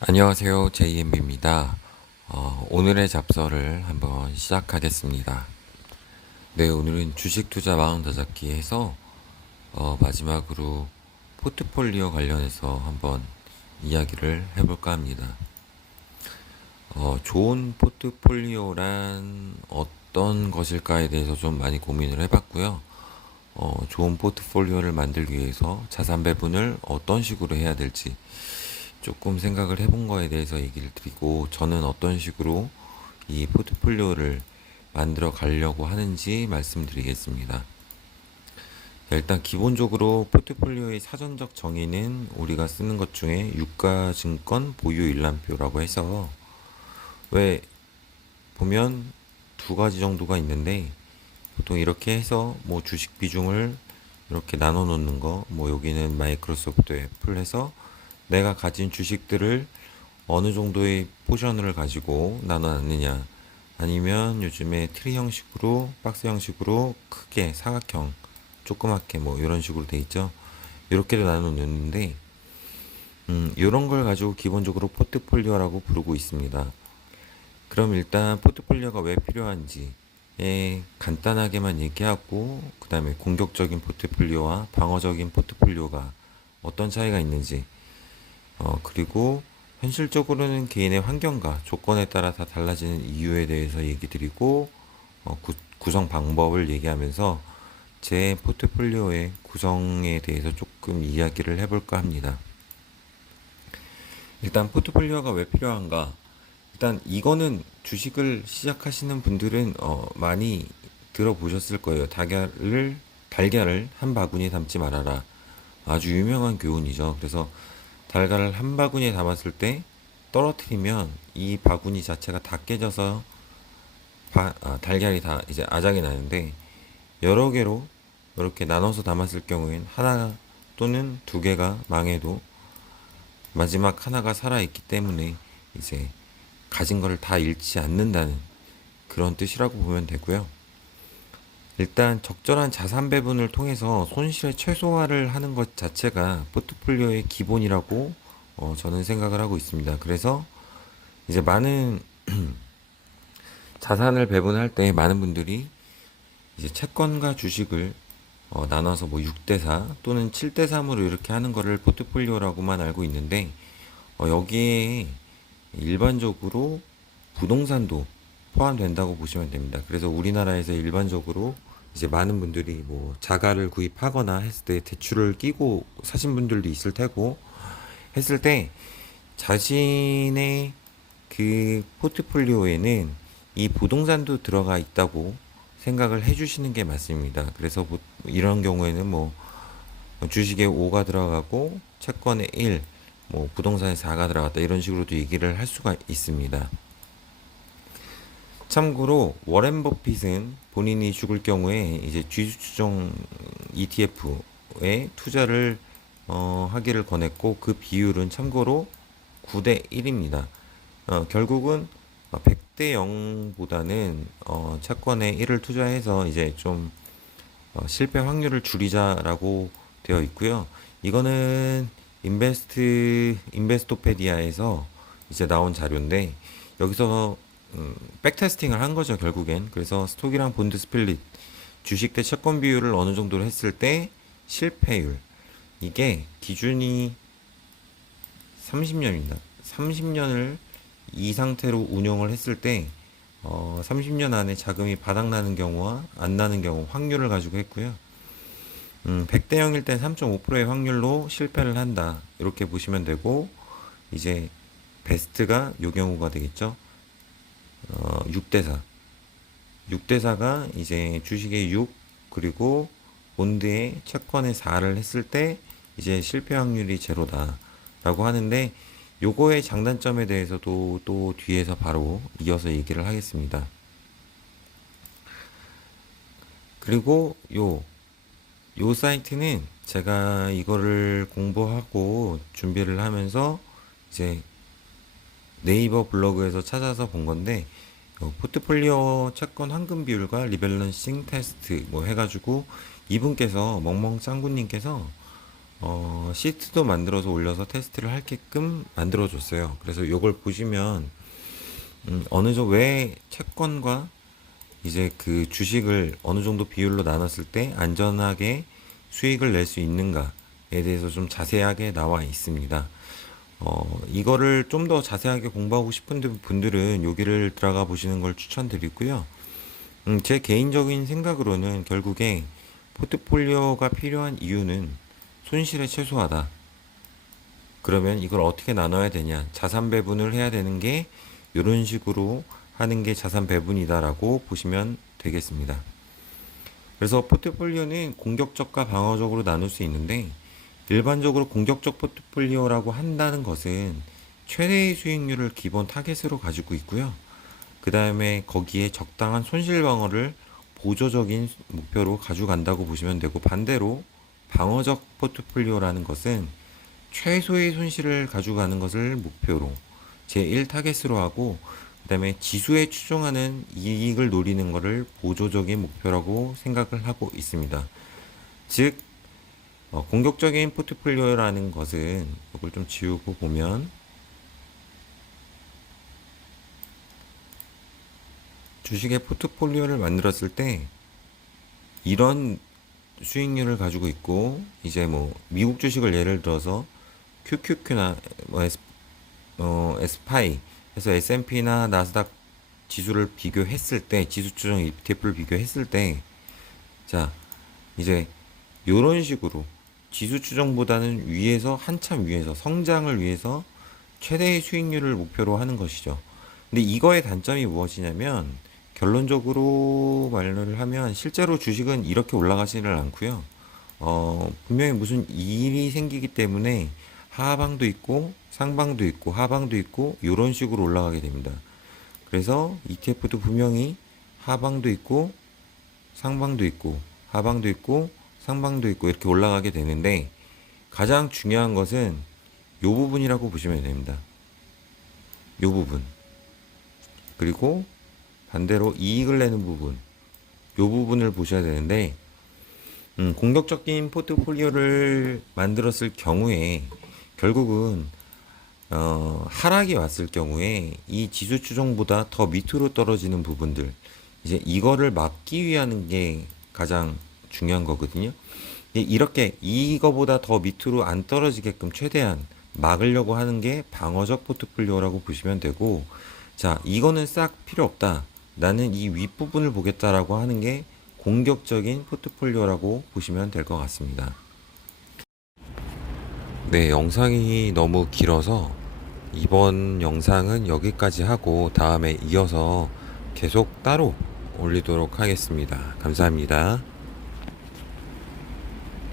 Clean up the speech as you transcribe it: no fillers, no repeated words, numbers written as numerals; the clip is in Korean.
안녕하세요. JMB입니다. 오늘의 잡서를 한번 시작하겠습니다. 네, 오늘은 주식 투자 마음 다잡기 해서 마지막으로 포트폴리오 관련해서 한번 이야기를 해볼까 합니다. 좋은 포트폴리오란 어떤 것일까에 대해서 좀 많이 고민을 해봤고요. 좋은 포트폴리오를 만들기 위해서 자산 배분을 어떤 식으로 해야 될지 조금 생각을 해본 거에 대해서 얘기를 드리고, 저는 어떤 식으로 이 포트폴리오를 만들어 가려고 하는지 말씀드리겠습니다. 일단 기본적으로 포트폴리오의 사전적 정의는 우리가 쓰는 것 중에 유가증권 보유 일람표라고 해서, 왜 보면 두 가지 정도가 있는데, 보통 이렇게 해서 뭐 주식 비중을 이렇게 나눠 놓는 거, 뭐 여기는 마이크로소프트, 애플 해서 내가 가진 주식들을 어느 정도의 포션을 가지고 나눠놨느냐, 아니면 요즘에 트리 형식으로, 박스 형식으로 크게 사각형, 조그맣게 뭐 이런 식으로 돼 있죠. 이렇게도 나눠 놓는데, 이런 걸 가지고 기본적으로 포트폴리오라고 부르고 있습니다. 그럼 일단 포트폴리오가 왜 필요한지 간단하게만 얘기하고, 그 다음에 공격적인 포트폴리오와 방어적인 포트폴리오가 어떤 차이가 있는지, 그리고 현실적으로는 개인의 환경과 조건에 따라 다 달라지는 이유에 대해서 얘기 드리고, 구성 방법을 얘기하면서 제 포트폴리오의 구성에 대해서 조금 이야기를 해볼까 합니다. 일단 포트폴리오가 왜 필요한가? 일단 이거는 주식을 시작하시는 분들은 많이 들어보셨을 거예요. 달걀을 한 바구니에 담지 말아라. 아주 유명한 교훈이죠. 그래서 달걀을 한 바구니에 담았을 때 떨어뜨리면 이 바구니 자체가 다 깨져서 달걀이 다 이제 아작이 나는데, 여러 개로 이렇게 나눠서 담았을 경우엔 하나 또는 두 개가 망해도 마지막 하나가 살아있기 때문에 이제 가진 거를 다 잃지 않는다는 그런 뜻이라고 보면 되고요. 일단 적절한 자산 배분을 통해서 손실의 최소화를 하는 것 자체가 포트폴리오의 기본이라고 저는 생각을 하고 있습니다. 그래서 이제 많은 자산을 배분할 때 많은 분들이 이제 채권과 주식을 나눠서 뭐 6대4 또는 7대3으로 이렇게 하는 거를 포트폴리오라고만 알고 있는데, 여기에 일반적으로 부동산도 포함된다고 보시면 됩니다. 그래서 우리나라에서 일반적으로 이제 많은 분들이 뭐 자가를 구입하거나 했을 때 대출을 끼고 사신 분들도 있을 테고, 했을 때 자신의 그 포트폴리오에는 이 부동산도 들어가 있다고 생각을 해주시는 게 맞습니다. 그래서 이런 경우에는 뭐 주식에 5가 들어가고 채권에 1, 뭐 부동산에 4가 들어갔다, 이런 식으로도 얘기를 할 수가 있습니다. 참고로 워렌 버핏은 본인이 죽을 경우에 이제 쥐주추종 ETF에 투자를 하기를 권했고, 그 비율은 참고로 9대 1입니다. 결국은 100대 0보다는 채권에 1을 투자해서 이제 좀 실패 확률을 줄이자라고 되어 있고요. 이거는 인베스토페디아에서 이제 나온 자료인데, 여기서 백테스팅을 한 거죠, 결국엔. 그래서 스톡이랑 본드 스플릿, 주식 대 채권 비율을 어느 정도로 했을 때 실패율, 이게 기준이 30년입니다. 30년을 이 상태로 운용을 했을 때 30년 안에 자금이 바닥나는 경우와 안 나는 경우 확률을 가지고 했고요. 100대 0일 땐 3.5%의 확률로 실패를 한다, 이렇게 보시면 되고, 이제 베스트가 요 경우가 되겠죠. 6대4. 6대4가 이제 주식의 6, 그리고 본드의 채권의 4를 했을 때 이제 실패 확률이 제로다라고 하는데, 요거의 장단점에 대해서도 또 뒤에서 바로 이어서 얘기를 하겠습니다. 그리고 요 사이트는 제가 이거를 공부하고 준비를 하면서 이제 네이버 블로그에서 찾아서 본 건데, 포트폴리오 채권 환급 비율과 리밸런싱 테스트 뭐 해가지고 이분께서 멍멍짱구님께서 시트도 만들어서 올려서 테스트를 할게끔 만들어 줬어요. 그래서 이걸 보시면 어느 정도 왜 채권과 이제 그 주식을 어느 정도 비율로 나눴을 때 안전하게 수익을 낼 수 있는가에 대해서 좀 자세하게 나와 있습니다. 이거를 좀 더 자세하게 공부하고 싶은 분들은 여기를 들어가 보시는 걸 추천드리고요. 제 개인적인 생각으로는 결국에 포트폴리오가 필요한 이유는 손실을 최소화하다. 그러면 이걸 어떻게 나눠야 되냐? 자산 배분을 해야 되는 게 이런 식으로 하는 게 자산 배분이다라고 보시면 되겠습니다. 그래서 포트폴리오는 공격적과 방어적으로 나눌 수 있는데 일반적으로 공격적 포트폴리오라고 한다는 것은 최대의 수익률을 기본 타겟으로 가지고 있고요. 그 다음에 거기에 적당한 손실 방어를 보조적인 목표로 가져간다고 보시면 되고, 반대로 방어적 포트폴리오라는 것은 최소의 손실을 가져가는 것을 목표로 제1 타겟으로 하고, 그 다음에 지수에 추종하는 이익을 노리는 것을 보조적인 목표라고 생각을 하고 있습니다. 즉 공격적인 포트폴리오라는 것은 이걸 좀 지우고 보면 주식의 포트폴리오를 만들었을 때 이런 수익률을 가지고 있고, 이제 뭐 미국 주식을 예를 들어서 QQQ나 뭐 SPY 해서 S&P나 나스닥 지수를 비교했을 때, 지수 추정 ETF를 비교했을 때, 자 이제 요런 식으로 지수 추정보다는 위에서, 한참 위에서 성장을 위해서 최대의 수익률을 목표로 하는 것이죠. 근데 이거의 단점이 무엇이냐면, 결론적으로 말을 하면 실제로 주식은 이렇게 올라가지는 않고요. 분명히 무슨 일이 생기기 때문에 하방도 있고 상방도 있고 하방도 있고 이런 식으로 올라가게 됩니다. 그래서 ETF도 분명히 하방도 있고 상방도 있고 하방도 있고 상방도 있고 이렇게 올라가게 되는데, 가장 중요한 것은 요 부분이라고 보시면 됩니다. 요 부분. 그리고 반대로 이익을 내는 부분, 요 부분을 보셔야 되는데, 공격적인 포트폴리오를 만들었을 경우에 결국은 하락이 왔을 경우에 이 지수 추종보다 더 밑으로 떨어지는 부분들, 이제 이거를 막기 위한 게 가장 중요한 거거든요. 이렇게 이거보다 더 밑으로 안 떨어지게끔 최대한 막으려고 하는 게 방어적 포트폴리오라고 보시면 되고, 자, 이거는 싹 필요 없다. 나는 이 윗부분을 보겠다라고 하는 게 공격적인 포트폴리오라고 보시면 될 것 같습니다. 네, 영상이 너무 길어서 이번 영상은 여기까지 하고 다음에 이어서 계속 따로 올리도록 하겠습니다. 감사합니다.